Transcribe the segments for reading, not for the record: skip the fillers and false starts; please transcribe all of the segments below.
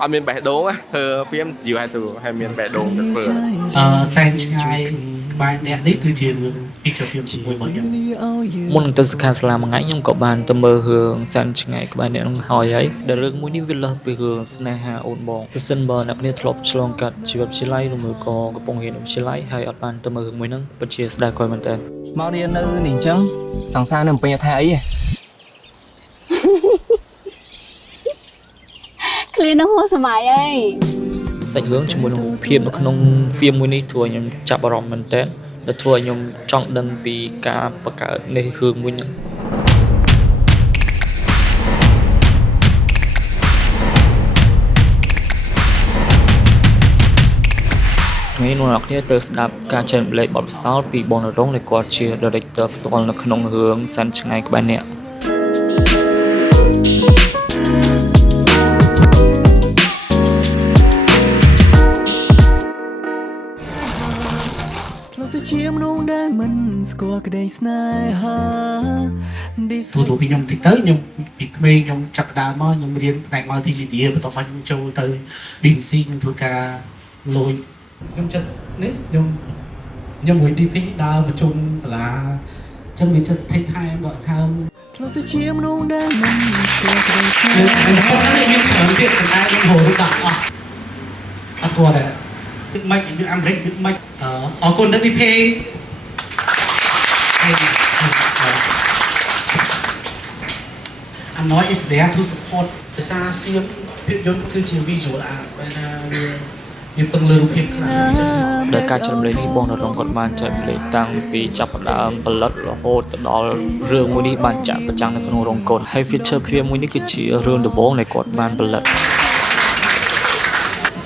អត់មានបេះដូងធ្វើហ្វៀមយូរហើយមានបេះដូងទៅធ្វើសែនឆ្ងាយក្បែរអ្នកនេះគឺជារឿងពីជភាពជាមួយរបស់ខ្ញុំមុននឹងទៅសិក្ខាសាលាមួយថ្ងៃខ្ញុំក៏បានទៅមើលរឿងសែនឆ្ងាយក្បែរអ្នកនឹងហើយដែលរឿងមួយនេះវាលើសពីរឿងស្នេហាអូនបងប្រសិនបើអ្នកគ្នាធ្លាប់ឆ្លងកាត់ជីវិតវិទ្យាល័យឬមួយក៏កំពុងរៀនវិទ្យាល័យហើយអត់បានទៅមើលរឿងមួយហ្នឹងពិតជាស្ដាយក្រោយមែនតើមករៀននៅនេះអញ្ចឹងសង្សារនៅពេញថាអីឃ្លានឹងហួសសម័យអីសាច់រឿងជាមួយនឹងរូបភាពនៅក្នុងហ្វៀមមួយនេះធ្វើឲ្យខ្ញុំចាប់អារម្មណ៍មែនតើដែលធ្វើឲ្យខ្ញុំចង់ដឹងពីការបង្កើតនេះរឿងមួយហ្នឹងថ្ងៃនេះអ្នកគ្នាទៅស្ដាប់ការចែករំលែកបទពិសោធន៍ពីបងនរងដែលគាត់ជា director ផ្ទាល់នៅក្នុងរឿងសែនឆ្ងាយក្បែរអ្នកជាមនុស្សដែលមិនស្គាល់ក្តីស្នេហា ទូពីខ្ញុំតិចទៅខ្ញុំពីក្មេងខ្ញុំចាប់ដើមមកខ្ញុំរៀនផ្នែក multimedia បន្ទាប់មកខ្ញុំចូលទៅ BBC ខ្ញុំធ្វើការលុយខ្ញុំjust នេះខ្ញុំមួយ DP ដើរប្រជុំសាលាអញ្ចឹងវា just take time ដល់ហើមធ្លាប់ទៅជាមនុស្សដែលមិនស្គាល់ក្តីស្នេហាខ្ញុំច្រើនទៀតប៉ុន្តែខ្ញុំហៅដាក់អស់អត់ស្គាល់ដែរមិនយើងអាមេរិកមិនអរគុណដល់ DP Annoy is there to support ភាសា film ភាពយន្តគឺជា visual art បែរថាវាពឹងលើរូបភាពខ្លាំងដែលការចែករំលែកនេះបងនរងគាត់បានចែករំលែកតាំងពីចាប់ផ្ដើមផលិតរហូតទៅដល់រឿងមួយនេះបានចាក់ប្រចាំនៅក្នុងរោងកុនហើយ feature film មួយនេះគឺជារឿងដំបូងដែលគាត់បានផលិត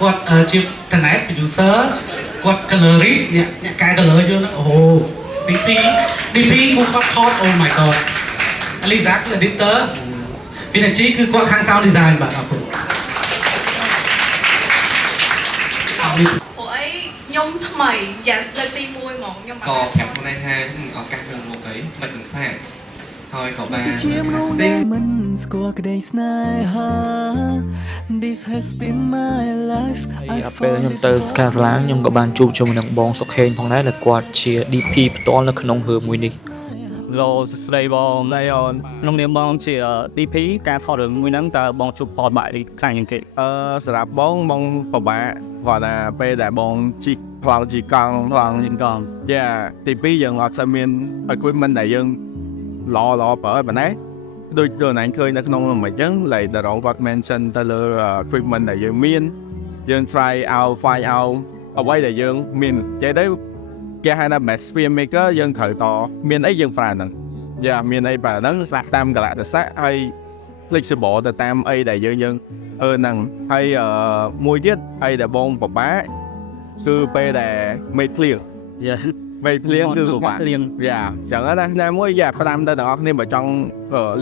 គាត់ជា internet producer គាត់ colorist អ្នកកែ color យើងហ្នឹងអូ DP គាត់ថត oh my god Aliza គឺ editor Vinachi គឺគាត់ខាង sound design បាទអរគុណពួកអីខ្ញុំថ្មី yes លើកទី1ហ្មងខ្ញុំក៏ប្រាប់ខ្លួនឯងថាឱកាសរឿងមកអីមិននឹងសាកហើយក៏បានជាមនុស្សដែលមិនស្គាល់ក្តីស្នេហា This has been my life ហើយពេលខ្ញុំទៅស្កាសាឡាខ្ញុំក៏បានជួបជាមួយនឹងបងសុខេងផងដែរដែលគាត់ជា DP ផ្ទាល់នៅក្នុងរឿងមួយនេះលោស្ដីបងណៃអូនក្នុងនាមបងជា DP ការថតរឿងមួយហ្នឹងតើបងជួបផលបាក់នេះខ្លាំងជាងគេសម្រាប់បងពិបាកគាត់ថាពេលដែលបងជីកប្លង់ជីកង់យ៉ាទី2យើងអត់សូវមាន equipment ដែលយើងល្អប្រើប៉ុណ្ណេះដូចណាញ់ឃើញនៅក្នុងមិនអញ្ចឹងលេដរងគាត់ mention ទៅលើ equipment ដែលយើងមានយើង try out find out អ្វីដែលយើងមានចេះទៅគេហៅថា best film maker យើងត្រូវតមានអីយើងប្រើហ្នឹងយ៉ាមានអីប្រើហ្នឹងស្ដាប់តាមកលៈទេសៈហើយ flexible ទៅតាមអីដែលយើងហ្នឹងហើយមួយទៀតអីដែលបងពិបាកគឺពេលដែល make clear យ៉ាវេភ្លៀងគឺពិបាកយ៉ាចឹងណាណែមួយយ៉ាផ្ដាំទៅទាំងអស់គ្នាបើចង់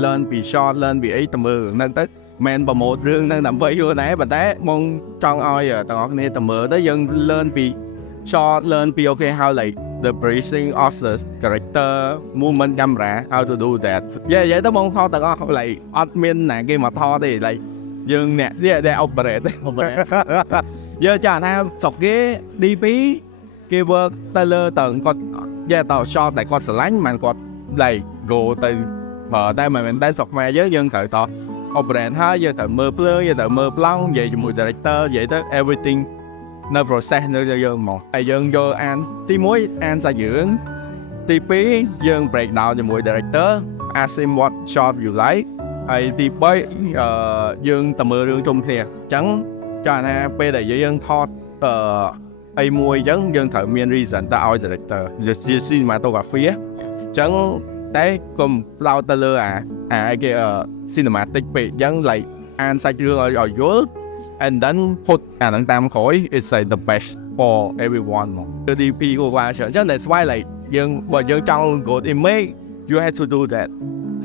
learn ពី short learn ពីអីទៅមើលហ្នឹងទៅមិនប្រម៉ូទរឿងហ្នឹងដើម្បីយល់ដែរប៉ុន្តែបងចង់ឲ្យទាំងអស់គ្នាទៅមើលទៅយើង learn ពី short learn ពី okay how like the breathing of the character movement camera how to do that យ៉ាទៅបងថតទាំងអស់ like អត់មានណាគេមកថតទេ like យើងអ្នកដែល operate យើងចាថាស្រុកគេ DP គេ work ទៅលើតើគាត់យ៉ាតើ shot ដែលគាត់ស្រឡាញ់មិនគាត់ like go ទៅបើតែមិនមែនតែស្រុកខ្មែរយើងត្រូវត operate ហើយយើងត្រូវមើលភ្លើងយើងត្រូវមើលប្លង់និយាយជាមួយ director និយាយទៅ everything នៅ process នៅយើងហ្មងហើយយើងយកអានទី1អានសាច់រឿងទី2យើង break down ជាមួយ director ask him what shot you like ហើយទី3យើងទៅមើលរឿងជុំគ្នាអញ្ចឹងចាណាពេលដែលយើងថតអីមួយអញ្ចឹងយើងត្រូវមាន reason ទៅឲ្យ director ជា cinematography អញ្ចឹងតែកុំផ្ដោតទៅលើអាគេ cinematic ពេកអញ្ចឹង like អានសាច់រឿងឲ្យយល់ and then put អាហ្នឹងតាមក្រោយ it's like the best for everyone មក DP ក៏ว่าអញ្ចឹង that's why like យើងបើយើងចង់ good image you have to do that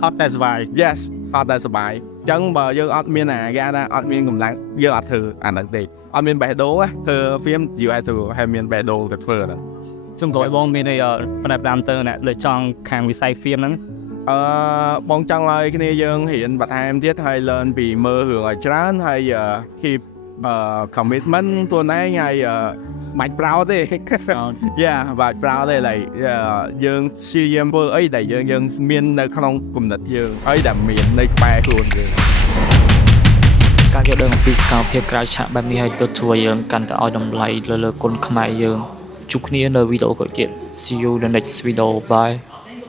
ហត់តែសុបាយ yes ហត់តែសុបាយអញ្ចឹងបើយើងអត់មានគេថាអត់មានកម្លាំងយើងអត់ធ្វើអាហ្នឹងទេអត់មានបេះដូងធ្វើ film you have to have មានបេះដូងទៅធ្វើហ្នឹងជំនួយបងមានអីផ្នែកតាមទៅអ្នកលើចង់ខាងវិស័យ film ហ្នឹងបងចង់ឲ្យគ្នាយើងរៀនបន្ថែមទៀតហើយ learn ពីមើលរឿងឲ្យច្រើនហើយ keep commitment ខ្លួនឯងហើយបាច់ប្រោតទេ យ៉ាបាច់ប្រោតទេឡើយយើងព្យាយាមធ្វើអីដែលយើងមាននៅក្នុងគំនិតយើងអីដែលមាននៅក្បែរខ្លួនយើង ការយល់ដឹងអំពីសកម្មភាពក្រៅឆាកបែបនេះឲ្យទៅធ្វើយើងកាន់តែឲ្យតម្លៃលើគុណខ្មែរយើងជួបគ្នានៅវីដេអូក្រោយទៀត See you in the next video bye